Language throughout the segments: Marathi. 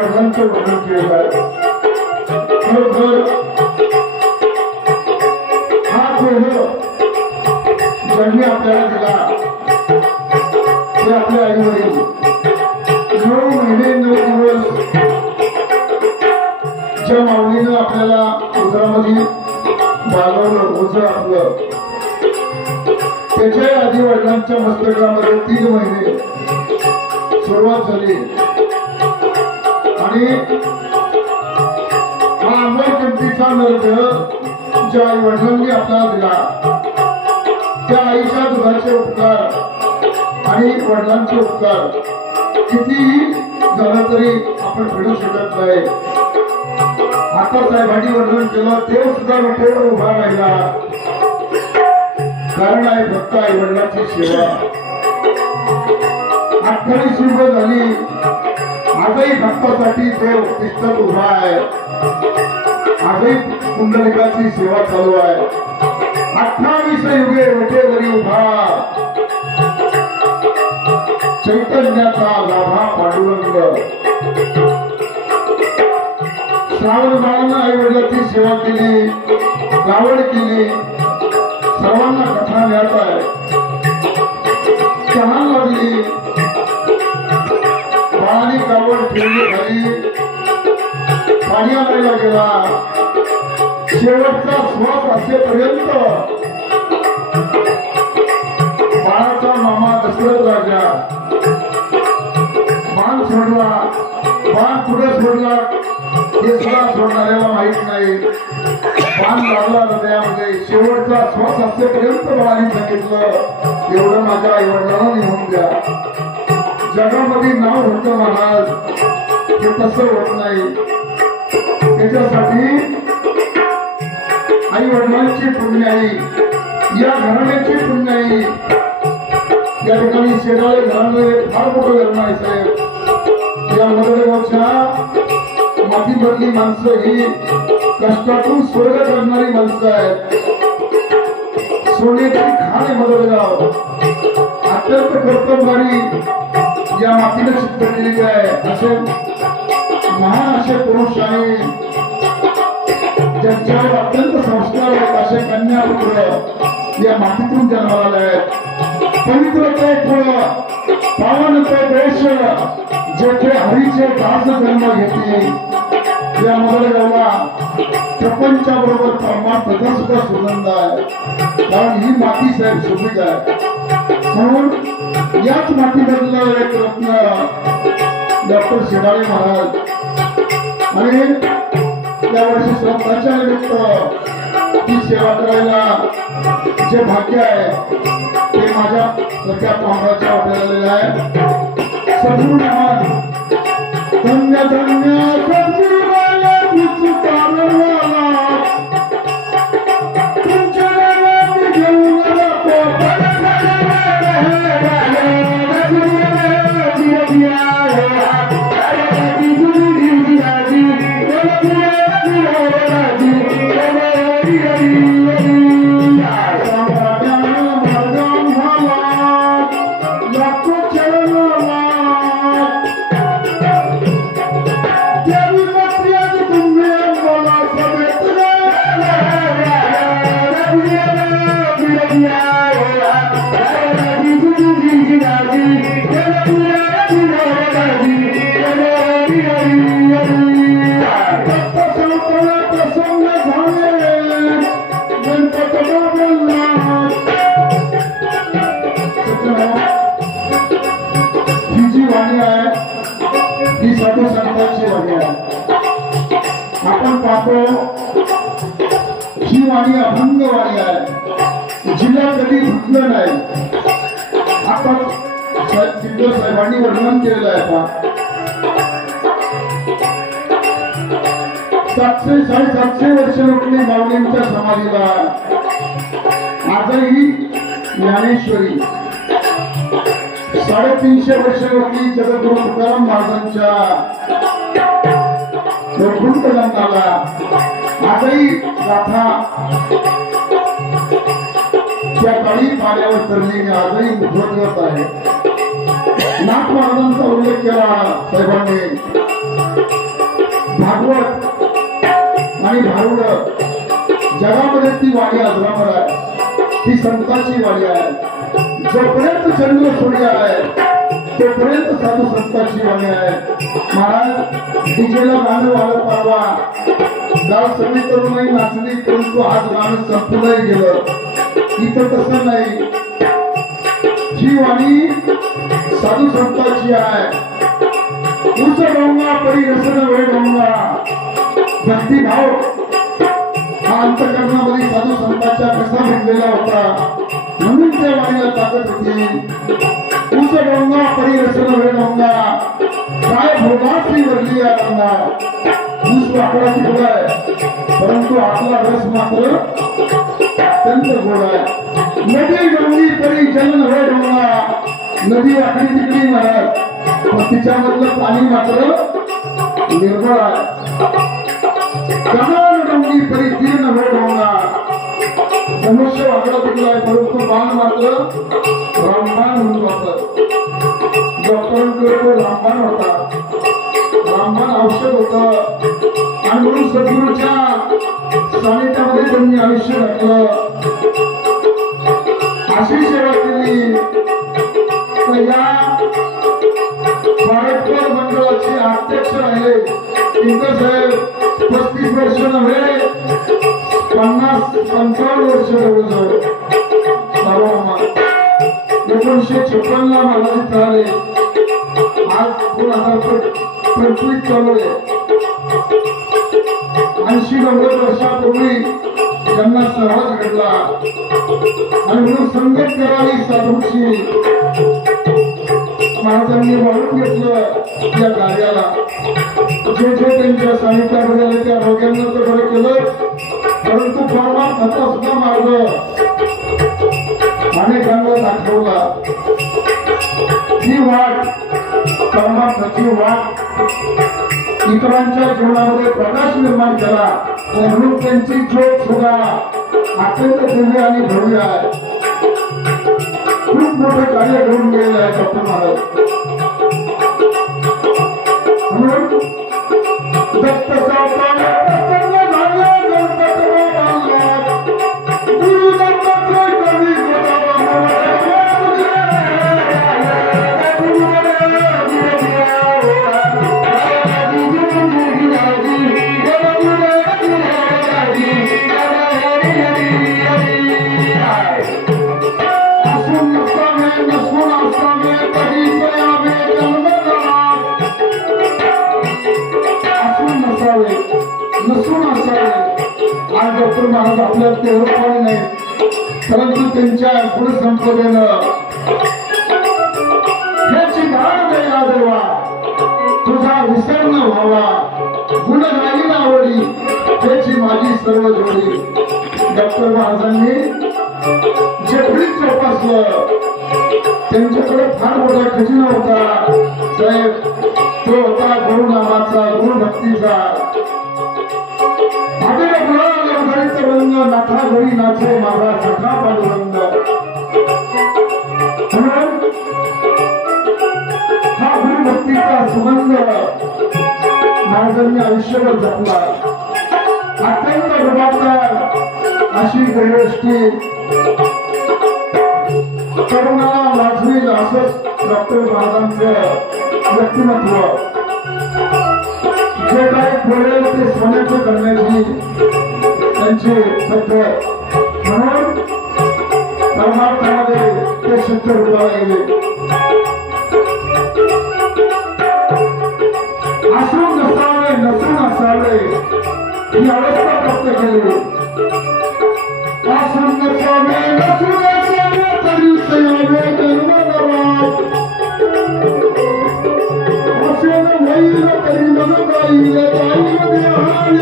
वडिलांचं वर्णन केलेलं आहे. खरोखर हा देह ज्यांनी आपल्याला दिला ते आपले आई वडील 9 महिने 9 दिवस ज्या माऊलीनं आपल्याला उदरामध्ये बाळगवलं ओझं आपलं त्याच्या आधी वडिलांच्या मस्तकामध्ये 3 महिने सुरुवात झाली आणि हा अमोल किमतीचा नर्ग ज्या आई वडिलांनी आपल्याला दिला त्या आईच्या दुधाचे उपकार आणि वडिलांचे उपकार कितीही झालं तरी आपण फेडू शकत नाही. आता साहेबांनी वर्णन केलं देव सुद्धा विठेवर उभा राहिला कारण आहे फक्त आई वडिलांची सेवा. 28 वर्ष झाली आजही भक्तासाठी देव तिष्ठत उभा आहे. आजही पुंडलिकाची सेवा चालू आहे. 28 युगे विठेवरी उभा चैतन्याचा लाभा पांडुरंग. श्रावण बाळानं आई वडिलांची सेवा केली, गावड केली, सर्वांना कथा ज्ञात आहे. तहान लागली बाळाने गावड ठेवली खाली, पाणी आणायला गेला. शेवटचा श्वास असेपर्यंत बाळाचा मामा दशरथ राजा बाण सोडला, बाण पुढे सोडला हे सुद्धा सोडणाऱ्याला माहित नाही. बाण लागला हृदयामध्ये. शेवटचा श्वास असेपर्यंत बाळाने सांगितलं एवढं माझ्या आई वडिलांना निघून द्या. जगामध्ये नाव होतं महाराज हे तसं होत नाही. त्याच्यासाठी आई वडिलांची पुण्याई, या घराण्याची पुण्याई. या ठिकाणी शेजारी घरामध्ये फार मोठं घरण आहे साहेब. या मददेवाच्या मातीमधली माणसं ही कष्टातून स्वर्ग करणारी माणसं आहेत. सोन्याची खाण आहे मदतगाव. अत्यंत कर्तबगारी या मातीने सिद्ध केलेली आहे. असे महान असे पुरुष आणि ज्यांच्यावर अत्यंत संस्कार आहेत असे कन्या पुत्र या मातीतून जन्माला आले आहेत. पवित्र ते कुळ पावन ते देश जेथे हरीचे दास जन्म घेतले. या मदतगावला प्रपंचाबरोबर परमार्थाचा सुद्धा सुगंध आहे कारण ही माती साहेब सुपीक आहे. म्हणून याच मातीमधलं एक रत्न डॉक्टर शेडाळे महाराज आणि यावर्षी श्रद्धाच्या निमित्त ही सेवा करायला जे भाग्य आहे ते माझ्या सगळ्या पाहुण्याच्या वाट्याला आहे. सद्गुण धन्य धन्य सद्गुरुवाला तुझ कारणवाला तुमच्या नावाने घेऊन जातो आपण पाहतो ही वाणी अभंग वाणी आहे जिला कधी भंग नाही. आपण साहेबांनी वर्णन केलेलं आहे. 700-750 वर्ष लोटली माऊलींच्या समाधीला. आजही ज्ञानेश्वरी 350 वर्ष लोटली जगद्गुरु तुकाराम महाराजांच्या वैकुंठ लग्नाला. आजही गाथा त्या काळी पाण्यावर तरली आजही मुखवत आहे. नाथ महाराजांचा उल्लेख केला साहेबांनी. भागवत आणि भारुड जगामध्ये ती वाणी अजरामर आहे, ती संतांची वाणी आहे. जोपर्यंत चंद्र सूर्य आहे तोपर्यंत साधू संतांची वाणी आहे. महाराज डीजेला गाणं वाढत पाहावा, गाव सगळी तरुणाई नाचली, परंतु आज गाणं संपूनही गेलं. इथं तसं नाही, ही वाणी साधू संतांची आहे. उस डोंगा परी रसन वे डोंगा, भक्तिभाव हा अंतकरणामध्ये साधू संतांच्या कसा भेटलेला होता, म्हणून त्या वाणीला ताकद होती. उस डोंगा परी रसन वे डोंगा, काय भोगासी वरली या डोंगा. ऊस लाकडाची गोड आहे, परंतु आपला रस मात्र अत्यंत गोड आहे. नदी डोंगी परी जल नव्हे डोंगा, नदी वाकडी तिकडी महाराज, पण तिच्यामधलं पाणी मात्र निर्मळ आहे. कमान डोंगी परी तीर नव्हे डोंगा, मनुष्य वाकडा तिकडा आहे, परंतु बाण मात्र रामबाण म्हणून वापरत. डॉक्टरांकडे तो रामबाण होता, रामबाण औषध होतं, आणि म्हणून सद्गुरूच्या सानिध्यामध्ये त्यांनी आयुष्य घातलं. अशी सेवा केली. या भारतभर मंडळाचे अध्यक्ष राहिले इंद्रसाहेब. 35 वर्ष नव्हे, 50-55 वर्ष जवळजवळ. 1956 ला मला तिथे आले. आज 2025 चालू आहे. 80-90 वर्षापूर्वी त्यांना सहवास घडला आणि म्हणून संगत करावी साधूंची महाराजांनी वाढून घेतलं या कार्याला. जे जे त्यांच्या साहित्यामध्ये आले त्या रोग्यांना तर बरं केलं, परंतु परमार्थाचा सुद्धा मार्ग अनेकांना दाखवला. ही वाट, परमार्थाची वाट इतरांच्या जीवनामध्ये प्रकाश निर्माण केला, म्हणून त्यांची ज्योत सुद्धा अत्यंत दिव्य आणि भव्य आहे. खूप मोठे कार्य घडून गेलेलं आहे डॉक्टर महाराज. म्हणून दत्त डॉक्टर महाराज आपल्याला तेवढं पण नाही, परंतु त्यांच्या गुण संपदेनं याची धारण या देवा, तुझा विसर न व्हावा, गुण नाही आवडी त्याची माझी सर्व जोडी. डॉक्टर महाराजांनी जे गणित जोपासलं त्यांच्याकडे फार मोठा खजिना होता साहेब. तो होता गुरुनामाचा, गुरुभक्तीचा. रंग नाथा घरी नाचे माझा सखा पांडुरंग. म्हणून हा गुरुभक्तीचा सुगंध महाराजांनी आयुष्यभर जपला. अत्यंत जबाबदार अशी गृहस्थी तरुणाला वाजवेल असंच डॉक्टर महाराजांचं व्यक्तिमत्व. जे काही बोलेल ते सोन्याचं करण्याची त्यांची पद्धत. म्हणून परमार्थामध्ये ते सिद्ध रूपाला गेले. असून नसावे नसून असावे ही अवस्था प्राप्त केली. असून नसावे नसून असावे तरी सयावे कर्म नवा. असून होईल तरी मन जाईल जाईल देहाय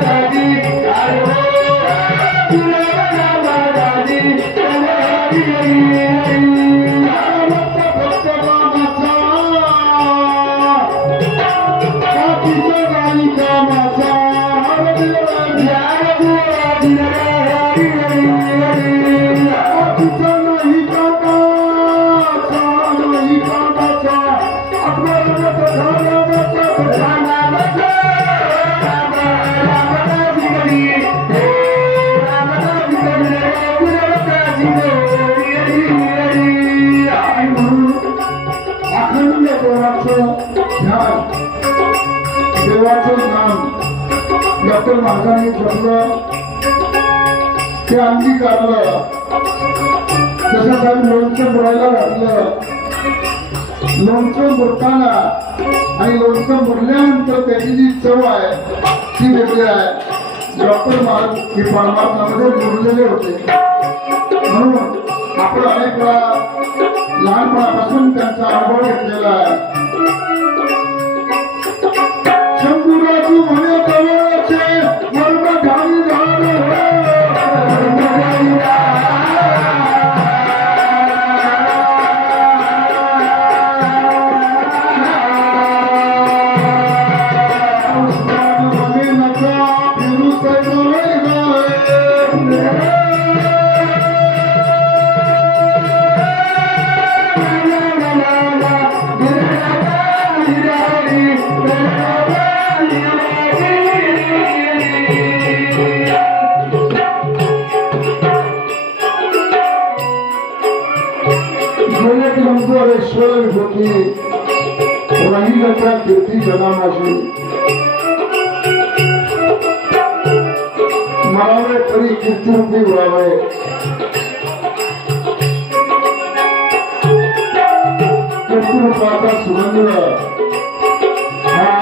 Thank you. देवाचं नाम डॉक्टर महाराजांनी जपलं ते अंगीकारलं. जसं त्यांनी लोणचं मुरायला घातलं, लोणचं मुरताना आणि लोणचं मुरल्यानंतर त्याची जी चव आहे ती वेगळी आहे. डॉक्टर महाराज हे परमात्म्यामध्ये मुरलेले होते. म्हणून आपण अनेक वेळा लहानपणापासून त्यांचा अनुभव घेतलेला आहे. शंभूराजू म्हणे कवळाचे वर्ग ढाळी झाले म्हणे नका फिरू ईश्वर विभूती राहिल त्या कीर्ती जनामाशी मरावे तरी कीर्ती उरावे. कीर्तिरूपाचा सुगंध हा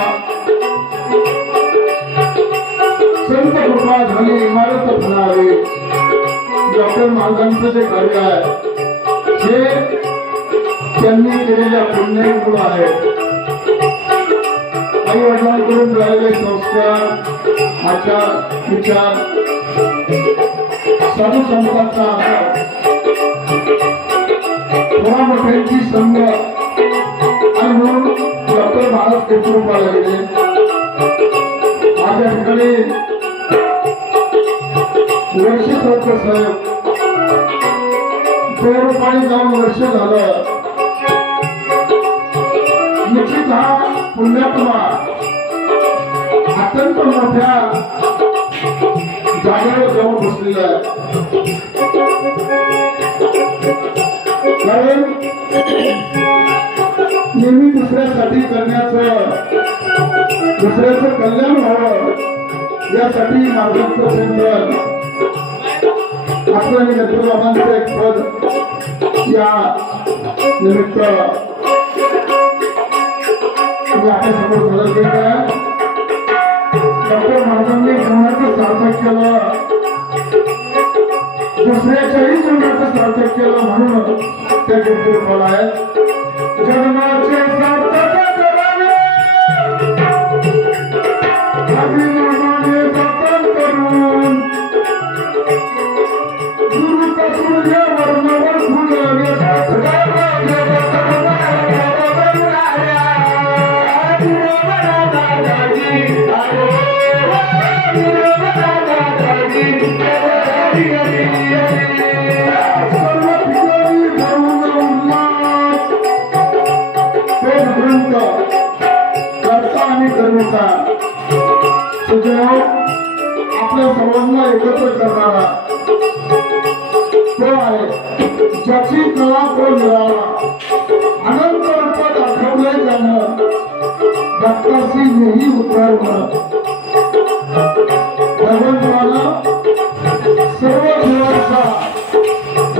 संत कृपा झाली इमारत बनावी. डॉक्टर महाराजांचं जे कार्य आहे हे त्यांनी केलेल्या पुण्यामुळे आहे. आई वडिलांकडून मिळालेले संस्कार, आचार विचार, साधू संतांचा आधार, थोडा मोठ्यांची संघ आणि म्हणून डॉक्टर महाराज कीर्तिरूपा लागले. माझ्या ठिकाणी वर्ष डॉक्टर साहेब देवरूपाने जाऊन वर्ष झालं. निश्चित हा पुण्यात्मा अत्यंत मोठ्या जागेवर जाऊन बसलेला आहे. कारण नेहमी दुसऱ्यासाठी करण्याचं, दुसऱ्याचं कल्याण व्हावं यासाठी मार्गांचं चिंतन आपल्या नेतृत्वाचं एक पद या निमित्त आपल्या समोर झालं ते काय डॉक्टर महाराजांनी जीवनाचं सार्थक केलं, दुसऱ्याच्याही जीवनाचं सार्थक केलं म्हणून त्या कीर्तिरूपाला आहे. जन्माचे सार्थक करावे अभिमानाने जतन करून गुरुचा सूर्य वर्णावर फुलले आपल्या सर्वांना एकत्र करणारा तो आहे. ज्याची कला तो मिळाला अनंत रूपात आठवलंय त्यानं भक्ताशी नेही उतरवलं. भगवंताला सर्व जीवांचा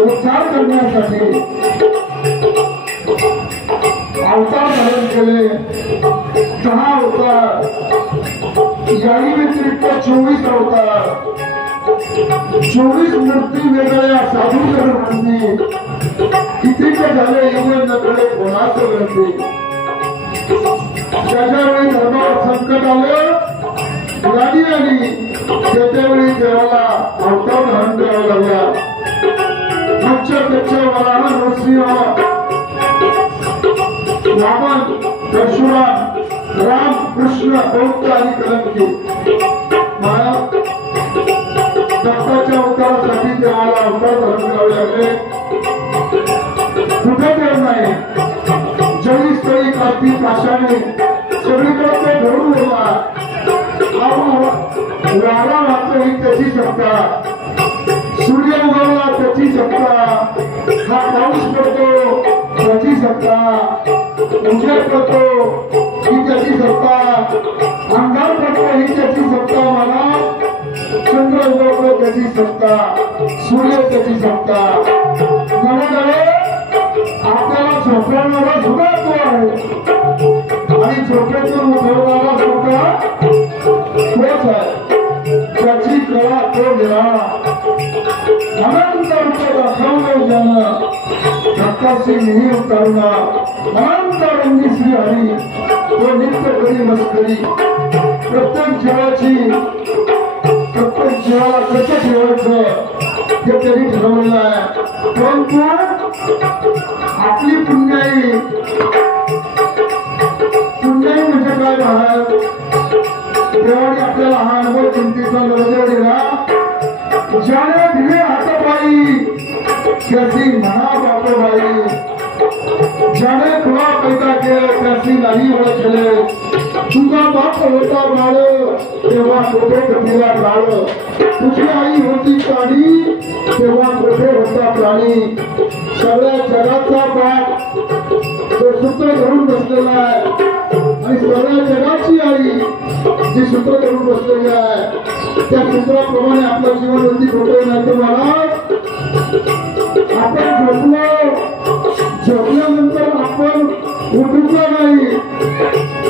उद्धार करण्यासाठी अवतार धारण केले. 10 अवतार, याही व्यतिरिक्त 24 अवतार, 24 मूर्ती वेगळ्या साधू मूर्ती किती झाले एवढे नकडे कोणाचं गणती. ज्याच्यावेळी धर्मावर संकट आलं, गाडी आली, त्यावेळी देवाला अवतार धारण करावा लागला. उच्च वराह नरसिंह, वामन, परशुराम, राम, कृष्ण, बौद्ध आणि कलंकी दत्ताच्या अवतारासाठी देवाला अवतार धारण करावे लागले. कुठे देव नाही, जळी स्थळी ती पाशाने सगळीकडे ते धरून उरला. वारा वाहतो ही त्याची सत्ता, सूर्य उगवला त्याची सत्ता, हा पाऊस पडतो त्याची सत्ता, उजेड पडतो ही त्याची सत्ता, अंधार पडतो ही त्याची सत्ता, मला चंद्र उगवतो त्याची सत्ता, सूर्य त्याची सत्ता. नवनवे आपल्याला झोपवणारा सुद्धा तो आहे आणि झोपेतून उठवणारा सुद्धा तोच आहे. त्याची कला तो निराळा अनंत रूप दाखवलं ज्यानं, भक्ताशी नेही उतारला अनंत रंगी श्री हरी, तो नित्य करी मस्करी. प्रत्येक जीवाला कसं ठेवायचं हे त्यांनी ठरवलेलं आहे. परंतु आपली पुण्याई म्हणजे काय महाराज, देवाने आपल्याला हा अनुभव चिंतेचा लढवू दिला. ज्याने दिले हातपाई त्याची म्हणा बापबाई, ज्याने तुला पैदा केलं त्याची नाही ओळखले. तुझा बाप होता बाळ तेव्हा कुठे कधीला काळ, तुझी आई होती काळी तेव्हा कुठे होता प्राणी. सगळ्या जगाचा बाप तो सूत्र धरून बसलेला आहे आणि सगळ्या जगाची आई जी सूत्र धरून बसलेली आहे त्या सूत्राप्रमाणे आपलं जीवन वृद्धी होतोय. नाही तर महाराज आपण झोपल्यानंतर आपण उठूचा नाही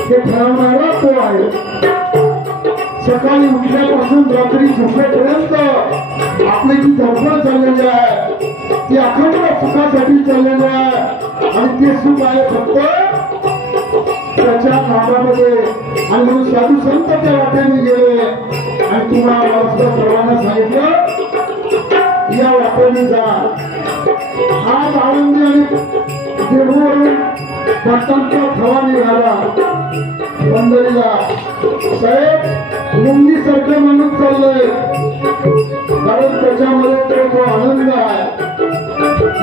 हे ठरवणारा तो आहे. सकाळी उठल्यापासून रात्री झोपेपर्यंत आपली जी धडपड चाललेली आहे ती अखंड सुखासाठी चाललेली आहे आणि ते सुख आहे फक्त त्याच्या नावामध्ये. आणि म्हणून साधू संत त्या वाटेने गेले आणि तुम्हाला सर्वांना सांगितलं या वाटेने जा. आज आनंदी आणि देहूवरून भक्तांचा थवा निघाला पंढरीला. साहेब मुंगी सारखं म्हणून चाललंय कारण त्याच्यामध्ये तो आनंद आहे.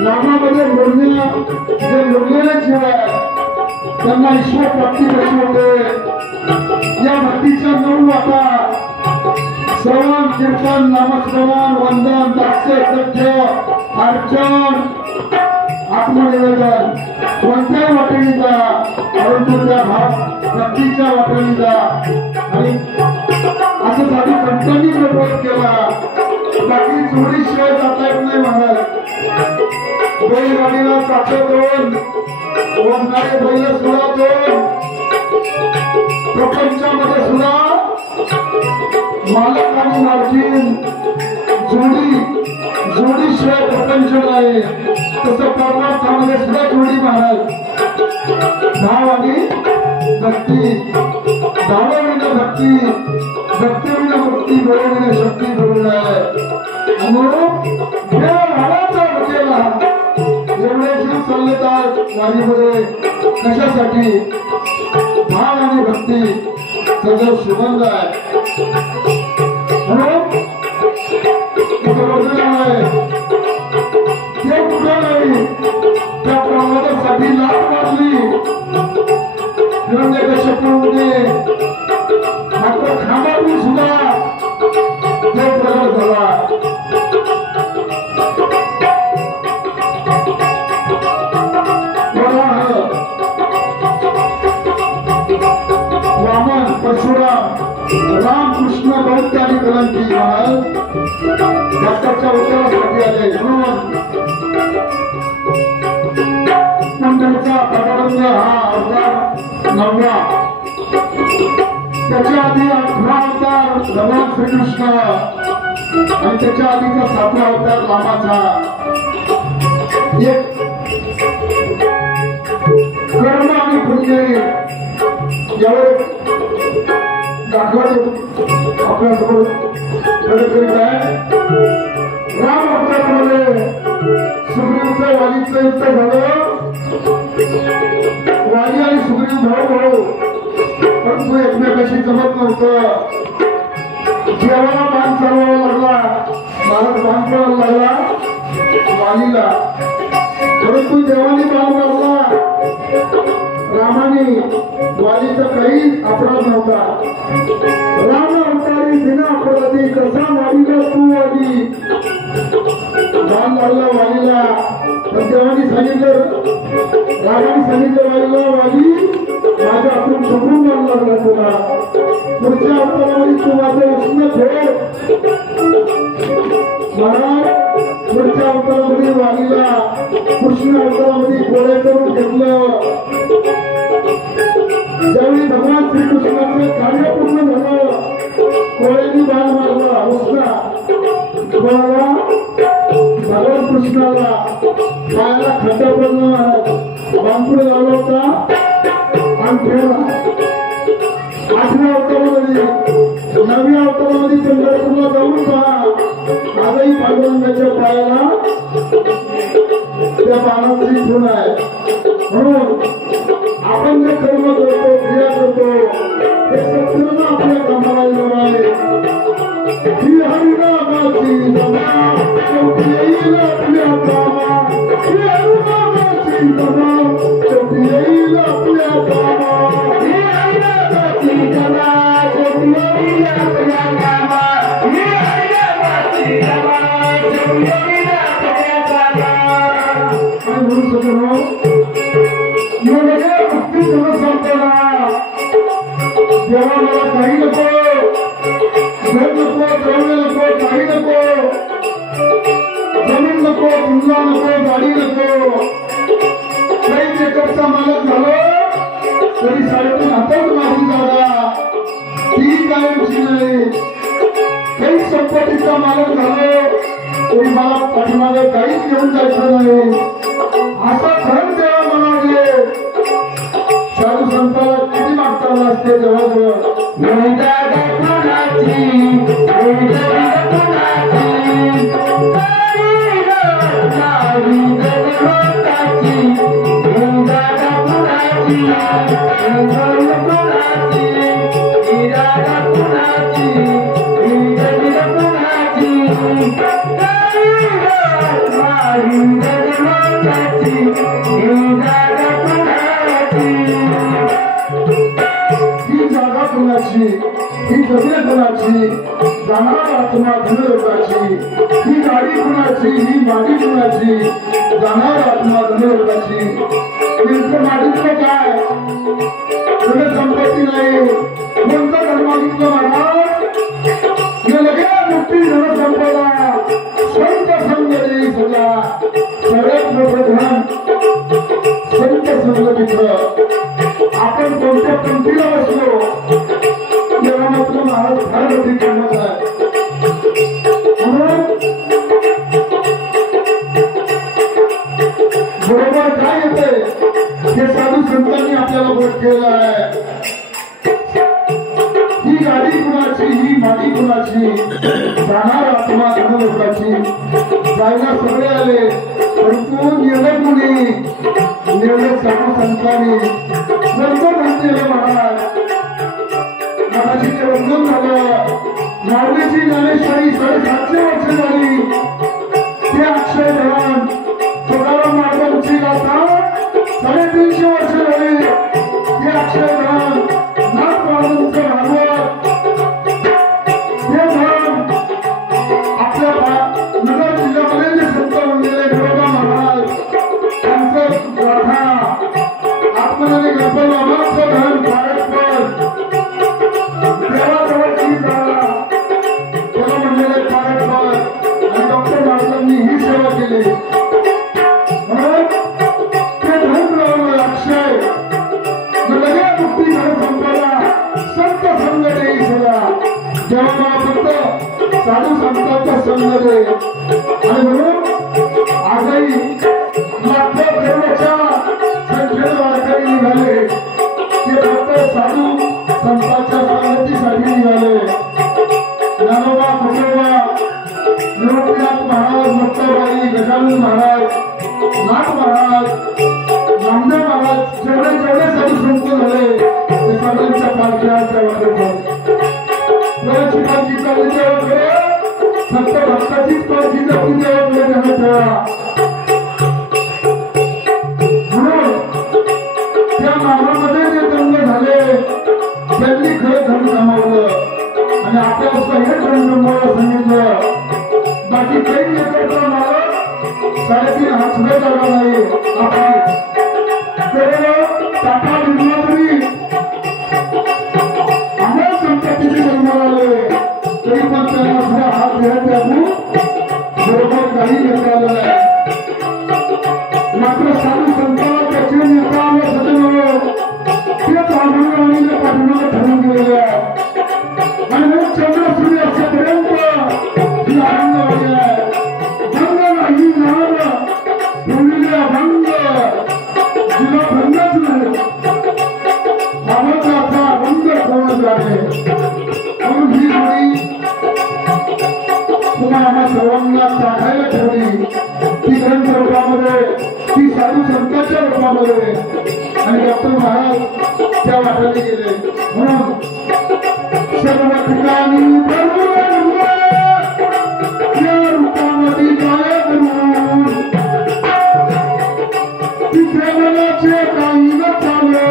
नामामध्ये मुरण्या जे मुरलेले जीव आहे त्यांना ईश्वर प्राप्ती कशी होते. या भक्तीच्या 9 वाटा श्रवण कीर्तन नामश्रवण वंदन दास्य सत्य अर्चन आत्मनिवेदन कोणत्याही वाटेने जा परंतु त्या भक्तीच्या वाटेने जा. आणि असं साधू संतांनी प्रबोध केला. बाकी चोरीशिवाय जाता येत नाही महाराज. बैलगाडीला चाकं 2 ओढणारे बैल सुद्धा 2. प्रपंचामध्ये सुद्धा मालक आणि मालकीन जोडीशिवाय प्रपंच नाही. तसं परमार्थामध्ये सुद्धा जोडी महाराज. भाव आणि भक्ती, भावाविना भक्ती, भक्तीविना मुक्ती, बरोबर शक्ती बरोबर आहे. म्हणून भावाचा केला एवढे जीव चाललेतात वारीमध्ये कशासाठी? भाव आणि भक्ती त्याचा सुगंध आहे. म्हणून ते कुठं नाही त्या प्रवादासाठी लाट मारली हिरण्यकश्यपूने. मात्र खांबातून सुद्धा ते प्रगट झाला. वामन परशुराम रामकृष्ण बौद्ध आणि कलंकी भक्ताच्या उद्धारासाठी आले. म्हणून पंढरीचा पांडुरंग हा अवतार 9वा. त्याच्या आधी 18 अवतार भगवान श्रीकृष्ण आणि त्याच्या आधीचा 7वा अवतार रामाचा. एक कर्म आणि पुण्य यावर दाखवत आपल्यासमोर प्रकट करीत आहे. राम अवतारामध्ये सुग्रीवचं वालीचं युद्ध झालं. वाली आणि सुग्रीव भाऊ परंतु एकमेकाशी जमत नव्हतं. देवाला बाण चालवावा लागला, महाराज बाण पडायला लागला वालीला. परंतु देवाने बाण मारला रामाने वालीचा काही अपराध नव्हता. राम अवतारी बिना अपराधी कसा वालीला तू वाली राम लागला वालीला. पण तेव्हानी सांगितलं, रामाने सांगितलं वालीला, वाली माझ्या हातून समजून जाऊ लागला तुला. पुढच्या अवतारामध्ये तू माझं उष्ण ठेव. महाराज पुढच्या अवतारामध्ये वालीला कृष्ण अवतारामध्ये गोळ्या करून घेतलं. ज्यावेळी भगवान श्रीकृष्णाचं कार्य पूर्ण झालं, कोळ्यांनी बाण मारला उष्णा कोणाला, भगवान कृष्णाला पायाला खड्डा पडला, बांबुडे झाला होता आणि ठेवला. 8व्या अवतारामध्ये 9व्या अवतारामध्ये पंढरपूरला जाऊन पहा, आजही पांडुरंगाच्या पायाला त्या बाणाची खूण आहे. म्हणून आपण जे कर्म करतो, क्रिया करतो, ते सत्कर्म आपल्या कामाला येणार आहे. ही हरिनामाची जमा शेवटी येईल आपल्या कामा. ही हरिनामाची जमा शेवटी येईल आपल्या कामा. ही हरिनामाची जमा शेवटी येईल आपल्या कामा. ही हरिनामाची जमा शेवटी येईल आपल्या कामा. आणि म्हणून सगळं जेव्हा मला काही नको, घर नको, द्रव्य नको, काही नको, जमीन नको, किल्ला नको, गाडी नको, काही चेकअपचा मालक झालो तरी शाळेतून हातात माझी जागा ती कायमची नाही. काही संपत्तीचा मालक झालो तरी मला पाठीमागे काहीच घेऊन जायचं नाही. असा धन देवा म्हणाले. साधू संताला किती मागताना असते जवळजवळ ही जमीन कुणाची, जाणार आत्मा धनलोकाची. ही गाडी कुणाची, ही माडी कुणाची, जाणार आत्मा धनलोकाची. नेमकं मागितलं काय? तुला संपत्ती नाही, कोणता धर्म मागितलं महाराज? लगेच मोठी धनसंपदा, संत संग देई सदा. सगळ्यात मोठं धन संत संगतीचं. आपण कोणत्या पंक्तीला बसलो तेव्हा मात्र महाराज फार मोठी किंमत आहे. म्हणून बरोबर काय येते हे साधू संतांनी आपल्याला बोध केलं आहे. ही गाडी कुणाची, ही माडी कुणाची, जाणार आत्मा धनलोकाची. जायला सगळे आले परंतु निर्णय कोणी, निर्णय साधू संतांनी. संत म्हणते महाराज मराठीचे वंदन झालं. माऊलीची ज्ञानेश्वरी 750 वर्ष झाली. ते अक्षय धरण तुकाराम महाराजांची गाथा 350 वर्ष झाली. ते अक्षय धरण नाथ महाराजांचं भागवत, ते धरण आपल्या नगर जिल्ह्यामध्ये जे संत म्हणलेले विरोबा महाराज त्यांचं गाथा, आत्मनाने गणपती बाबांचं धरण भारतभर देवाजवळची जागा त्याला म्हणलेले भारतभर. आणि डॉक्टर महाराजांनी ही सेवा केली. म्हणून ते धन मिळवलं अक्षय. लगेच मुक्ती धन संपदा, संत संग देई सदा. जेव्हा मला फक्त साधू संतांचा संग दे. आणि म्हणून आजही लाखो देवाच्या संख्येने वारकरी निघाले. ते फक्त साधू संतांच्या संगतीसाठी निघाले. ज्ञानोबा, तुकोबा, निवृत्तीनाथ महाराज, मुक्ताबाई, गजानन महाराज, नाथ महाराज, नामदेव महाराज, जेवढे जेवढे साधू संत झाले ते सर्वांच्या पालख्या देवाची पालखी चालली तेव्हा फक्त भक्ताचीच पालखी जपली तेव्हा. म्हणून हसणे चालणार नाही आपली टाटा बिर्ला तरी अनेक संपत्तीचे जन्माला आले तरी पण त्यांना सुद्धा हात घेत त्यातून बरोबर काही घेता आलं नाही मात्र साधू संतांना त्याचे नेता आलं सजन तेच आंदोलनाने पाठीमागे ठरवून गेलेले आहे आणि मग चंद्र सूर्य असेपर्यंत ही आनंदवाडी आहे भंग नाही नाम भूमीला भंग जिला भंगच नाही आवाजाचा भंग कोण जाणे म्हणून ही जोडी तुम्हाला आम्हा सर्वांना साठायला ठेवली ती ग्रंथ रूपामध्ये ती साधू संतांच्या रूपामध्ये आणि डॉक्टर महाराज त्या वाटाने गेले म्हणून सर्व ठिकाणी त्या रूपामध्ये काय करून तिथे मनाचे काही न चालले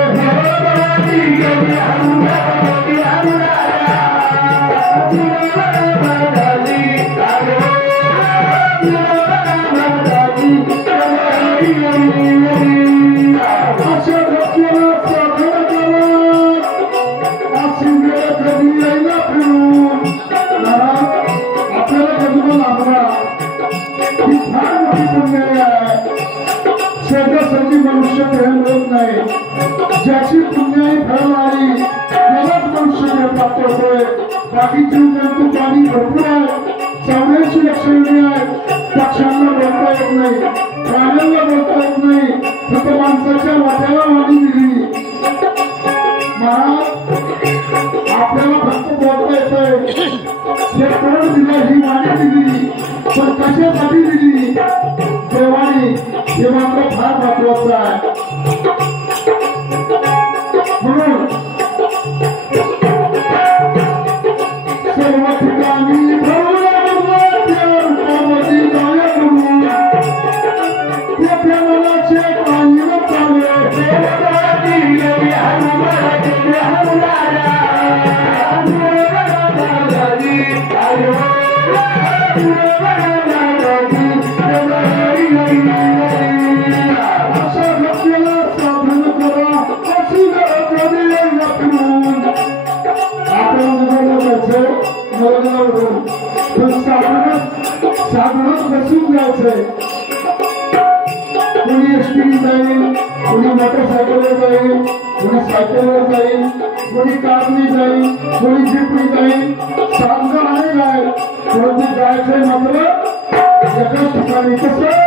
मनुष्य ग्रहण होत नाही ज्याची पुण्याई फळणारी त्यालाच मनुष्य प्राप्त होतोय बाकी जीवजंतू पाणी भरपूर आहे चौऱ्याऐंशी लक्षणे आहेत पक्ष्यांना बोलता येत नाही प्राण्यांना बोलता येत नाही फक्त माणसाच्या वाट्याला वाणी दिली महाराज आपल्याला फक्त बोलता येतंय हे कोण दिलं ही वाणी दिली पण कशासाठी दिली देवाने हे मात्र फार महत्वाचं आहे म्हणून सर्व ठिकाणी मनाचे काही न साधनच बसून जायचंय कोणी एसटीने जाईल कोणी मोटरसायकलवर जाईल कोणी सायकलवर जाईल कोणी कारने जाईल कोणी जीपने जाईल साधन आहे काय परंतु जायचंय मात्र एकाच ठिकाणी कसं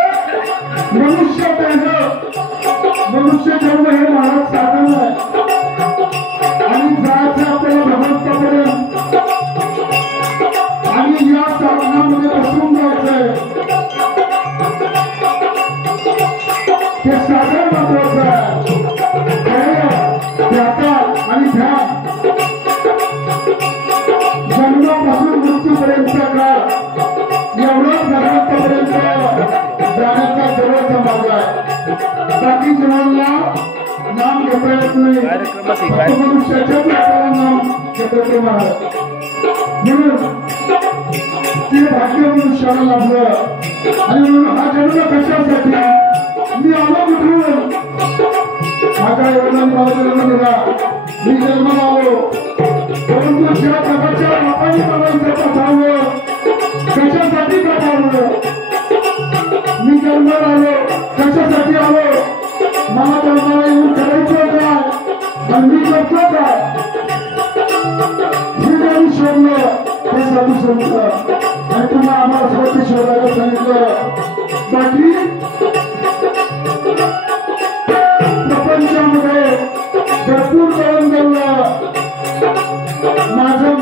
मनुष्य जन्म हे महाराज साधन आहे आणि जायचं आपल्याला भगवंतापर्यंत आणि या साधनामध्ये बसून जायचंय हे साधन महत्वाचं आहे आणि ध्यान जन्मापासून मृत्यूपर्यंतचा काळ एवढाच भगवंतापर्यंत जाण्याचा जवळचा मार्ग आहे बाकी जीवनाला नाम घेता येत नाही मनुष्याच्याच आपल्याला नाम घेता येते महाराज म्हणून ते भाग्य मनुष्याला लाभलं आणि म्हणून हा जन्म कशासाठी मी आलो कुठून माझ्या एवढा मला जन्म दिला मी जन्माला आलो परंतु ज्या जगाच्या बापाने मला इथे पाठवलं कशासाठी पाठवलं मी जन्माला आलो कशासाठी आलो मला जन्माला येऊन करायचं काय आणि मी करतो काय हे जरी शोधलं ते साधू संत आणि तुम्हाला आम्हाला स्वतः शोधायला सांगितलं बाकी प्रपंचामध्ये भरपूर करून गेलं माझं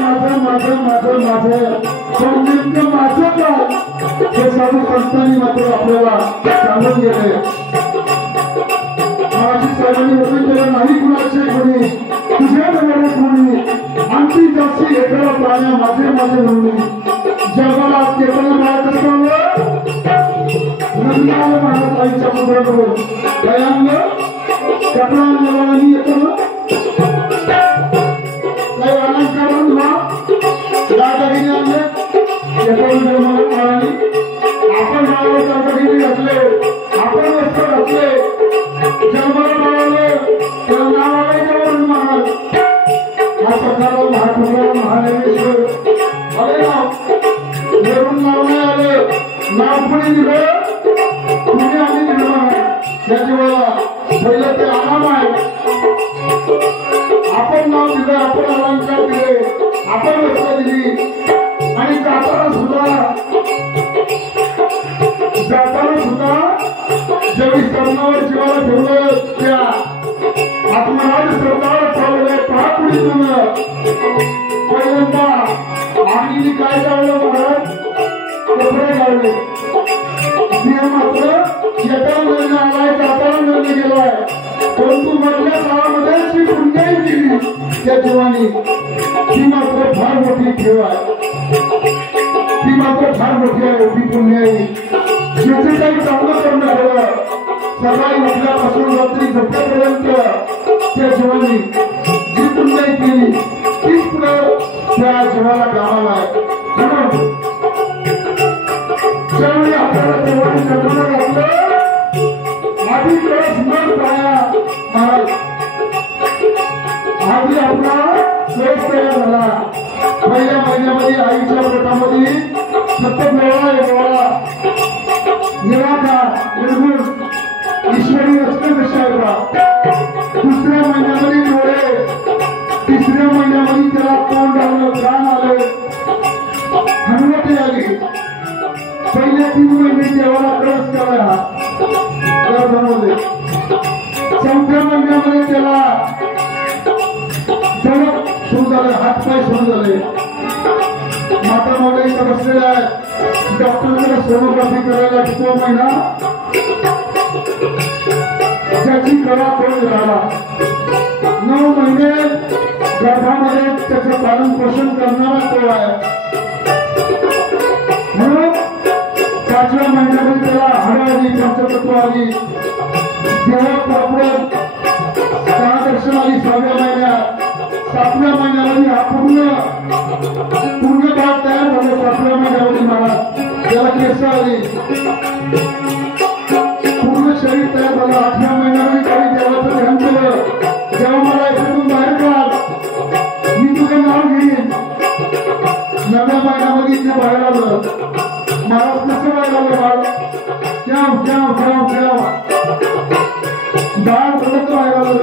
पण नेमकं माझं काय हे साधू संतांनी मात्र आपल्याला सांगून गेले महाराज साहेबांनी वचन केलं नाही कुणाचे कोणी तुझ्या जवळ कोणी आमची जास्ती एखादा प्राण्या माझे म्हणून जगाला केवळ मारत असताना नंदाला महाराज आईच्या पुत्राकडून दयांग कपडांनी येतो ना काही अलंकारण दादागिरी आणले आपण दादागिरी घातले सकाराम महाठुराम महादेवेश्वर अरे नाव वरून नाव नाही आलं नाव कोणी दिलं तुम्ही आम्ही दिलं त्याच्या वेळेला पहिलं ते आराम आहे आपण नाव दिलं आपण अलंकार दिले आपण व्यवस्था दिली आणि जाताना सुद्धा ज्यावेळी सरणावर जीवाला ठेवलं त्या आत्मराज सरकार चालवलंय पहापुढीतून पहिल्यांदा आम्ही काय चाललं महाराज कपडे काढले मात्र येताना निर्णय आलाय जाताना निर्णय गेलाय परंतु मधल्या काळामध्ये जी पुण्याई केली त्या जीवानी ती मात्र फार मोठी ठेव आहे ती मात्र फार मोठी आहे ती पुण्याई ज्याचे काही चांगलं करणं केलं सकाळी उठल्यापासून रात्री झोपेपर्यंत त्या जीवानी जी पुण्याई केली तीच पुढे त्या जीवाला कामाला आहे म्हणून ज्यावेळी आपल्याला देवाने जन्माला घातलं आधी कळस मन पाया महाराज आधी आपला कळस तयार झाला पहिल्या महिन्यामध्ये आईच्या पोटामध्ये सतत वेळा निराकार निर्गुण ईश्वरी रचनेपेक्षा दुसऱ्या महिन्यामध्ये डोळे तिसऱ्या महिन्यामध्ये त्याला तोंड आलं प्राण आले हनुमती आली पहिले 3 महिने देवाला कळस करायला गर्भामध्ये चौथ्या महिन्यामध्ये त्याला जणक सुरू झाले हातपाय सुरू झाले माता मावळे इथं बसलेल्या आहेत डॉक्टरकडे सोनोग्राफी करायला 2 महिना ज्याची कळा तोड झाला 9 महिने गर्भामध्ये त्याचं पालन पोषण करणारा तो आहे म्हणून 5व्या महिन्यामध्ये त्याला हाडं आली पंचतत्व आली देवा प्रॉब्लेम दर्शन आली 6व्या महिन्यात 7व्या महिन्यामध्ये हा पूर्ण भाग तयार झाले 7व्या महिन्यामध्ये मला त्याला केस आली पूर्ण शरीर तयार झालं 8व्या महिन्यामध्ये काही देवाचं ध्यान केलं जेव्हा मला याच्यातून बाहेर काढ मी तुझं नाव घेईन 9व्या महिन्यामध्ये ते बाहेर आलं महाराज कसं बाहेर आलं बाळ बाळ बोलत बाहेर आलं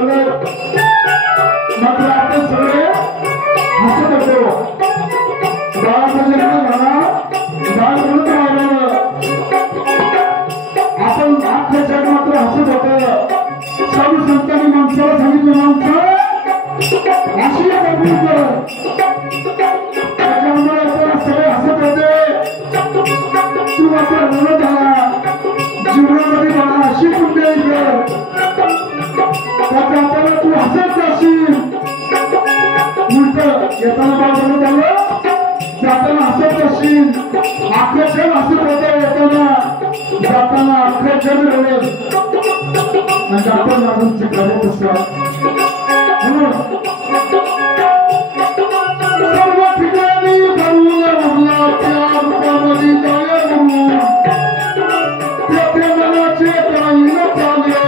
मात्र आपण सगळे हसत होतो बाळाचा जन्म झाला बाळ बोलत बाहेर आलं आपण अख्खं जग मात्र हसत होत साधू संतांनी माणसाला सांगितलं माणसं अशी कबूल कर त्याच्यामुळे सगळे हसत होते तू मात्र बोलत झाला जीवनामध्ये मला अशी पुण्य कर त्याच्या तू हसत जाशील उलट येताना बाळ बोलत झालं जाताना हसत जाशील अख्खं जग हसत होते येताना जाताना अख्खं जग रडत म्हणजे आपण माणूस करत असतो म्हणून सर्व ठिकाणी करून उरला त्या रूपामध्ये काय म्हणून तेथे मनाचे काही न चाले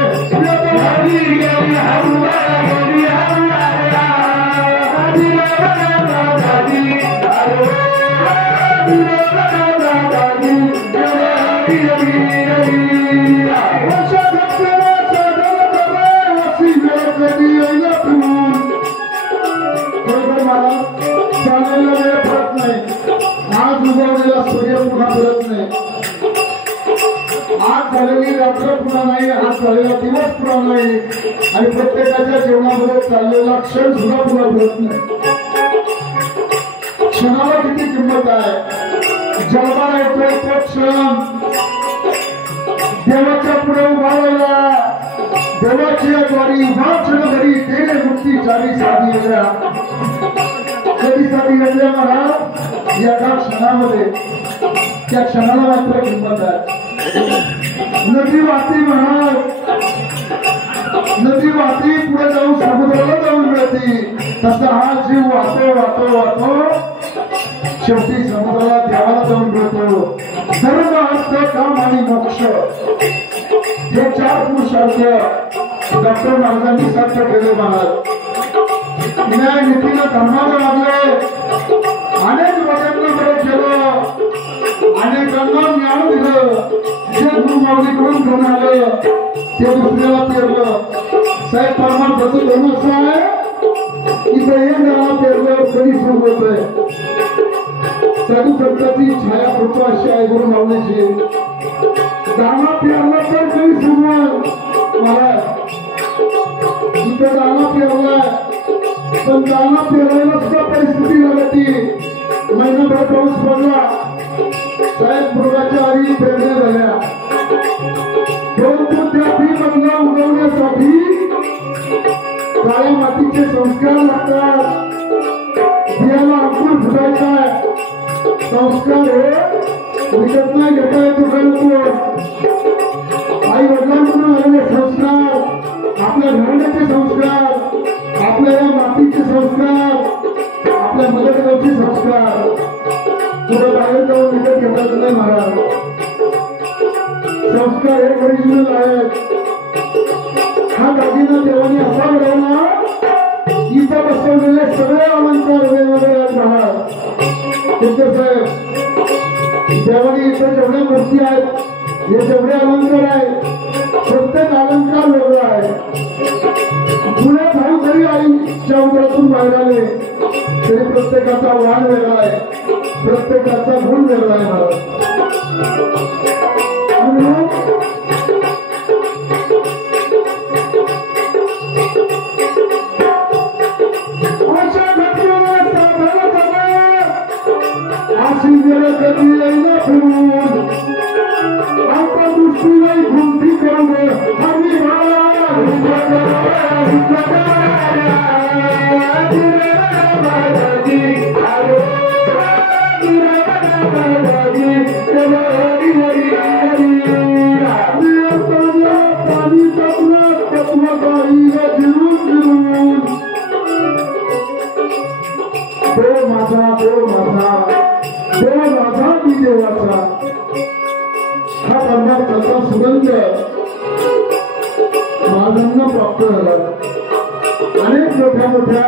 आज उगवलेला सूर्य पुन्हा फिरत नाही आज झालेली रात्र पुन्हा नाही आज झालेला दिवस पुन्हा नाही आणि प्रत्येकाच्या जीवनामध्ये चाललेला क्षण सुद्धा पुन्हा फिरत नाही क्षणाला किती किंमत आहे जन्माला येतोय तो क्षण देवाच्या पुढे उभा राहिला देवाची द्वारी उभा क्षण घरी देणे मुक्ती जारी साधी येल्या कधी साधी येल्या महाराज एका क्षणामध्ये त्या क्षणाला मात्र किंमत आहे नदी वाहती महाराज नदी वाहती पुढे जाऊन समुद्राला जाऊन मिळते तसा हा जीव वाहतो वाहतो वाहतो शेवटी समुद्राला देवाला जाऊन मिळतो धर्म अर्थ काम आणि मोक्ष हे 4 पुरुषार्थ डॉक्टर महाराजांनी साध्य केले महाराज न्यायनीतीनं धर्माला लागले, अनेक लोकांना बरे केलं, अनेकांना ज्ञान दिलं, जे गुरुमाऊलीकडून घेऊन आलं ते दुसऱ्याला पेरलं. साहेब परमार्थाचं धर्म असं आहे, इथं एक जणाला पेरलं कधी सुरू होतंय. साधू संतांची छाया फोटो अशी आहे गुरुमाऊलीची. दाना पेरलं तर कधी सुरू मला इथं दाना पेरलाय, पण दाना पेरायला सुद्धा परिस्थिती लागती. महिनाभर पाऊस पडला, साहेब मृगाच्या आधी पेरण्या झाल्या, परंतु त्या बी उगवण्यासाठी काळ्या मातीचे संस्कार लागतात. बियाला अंकुर फुटायचा आहे, संस्कार हे विकत नाही घेता येतो. आई वडिलांकडून आलेले संस्कार, आपल्या घराण्याचे संस्कार, आपल्या या मातीचे संस्कार, आपल्या मदतगावचे संस्कार पुढे बाहेर जाऊन विकत घेतात नाही महाराज. संस्कार हे ओरिजिनल आहेत. हा दागिना देवाने असा घडवला, इथं बसवलेले सगळे अलंकार वेगवेगळे आहेत महाराज. साहेब देवाने इथं जेवढ्या मूर्ती आहेत, हे जेवढे अलंकार आहेत, प्रत्येक अलंकार वेगळा आहे. पुढे भाऊ जरी आईच्या उदरातून बाहेर आले तरी प्रत्येकाचा वाण वेगळा आहे, प्रत्येकाचा गुण वेगळा आहे महाराज. हा परमार्थाचा सुगंध महाराजांना प्राप्त झाला. अनेक मोठ्या मोठ्या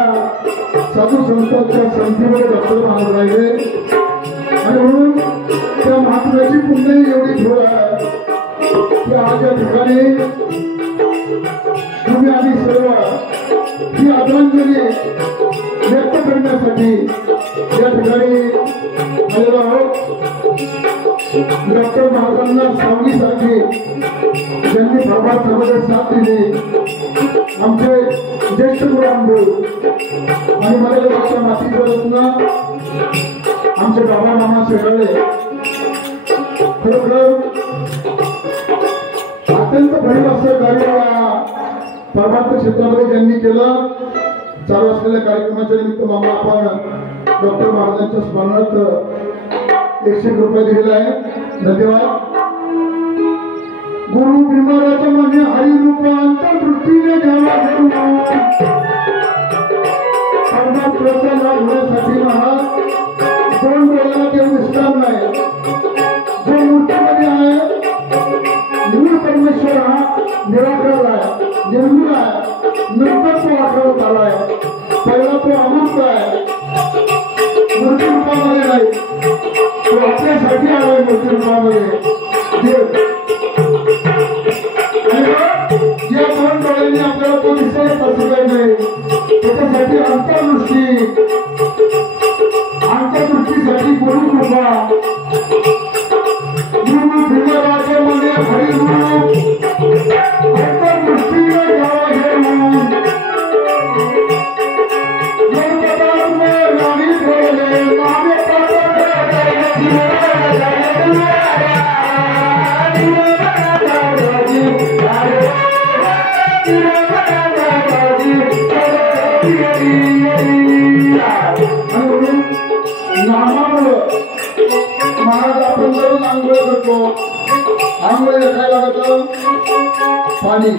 साधू संतांच्या संख्येमध्ये डॉक्टर महाराज राहिले आणि म्हणून त्या महात्म्याची पुण्यही एवढी ठेव आहे की आज या ठिकाणी तुम्ही आम्ही सर्व ही आदरांजली व्यक्त करण्यासाठी या ठिकाणी आलेलो आहोत. डॉक्टर महाराजांना सावलीसारखी ज्यांनी प्रभातामध्ये साथ दिली, आमचे ज्येष्ठ गुरुबंधू आणि मराठवाड्याच्या मातीचे रत्न आमचे बाबा मामा शेगाळे, खरोखर अत्यंत भरीव असं कार्य परमार्थ क्षेत्रामध्ये ज्यांनी केलं. चालू असलेल्या कार्यक्रमाच्या निमित्त मामा आपण डॉक्टर महाराजांच्या स्मरणार्थ 100 रुपये दिलेला आहे. धन्यवाद. गुरु बिंबाराच्या मागे हरी रूपांतर दृष्टीने घ्यावा परमार्थाचा लाभ होण्यासाठी महाराज दोन डोळ्याला देव दिसणार नाही. जो मूर्तीमध्ये आहे मूळ परमेश्वर हा निराकार आहे, निर्गुण आहे, नंतर तो आकारत आलाय. पहिला तो अमूर्त आहे, मूर्ती रूपामध्ये नाही, तो आपल्यासाठी आलाय मूर्ती रूपामध्ये देव. या दोन डोळ्यांनी आपल्याला तो दिसेल असं काही नाही. त्याच्यासाठी अंतर्दृष्टीसाठी गुरु कृपा. गुरु बिंबाराच्या मध्ये हरिरूप अंतर्दृष्टीने घ्यावा घेऊन महाराज आपण जरूर आंघोळ करतो. आंघोळीला काय लागतं? पाणी.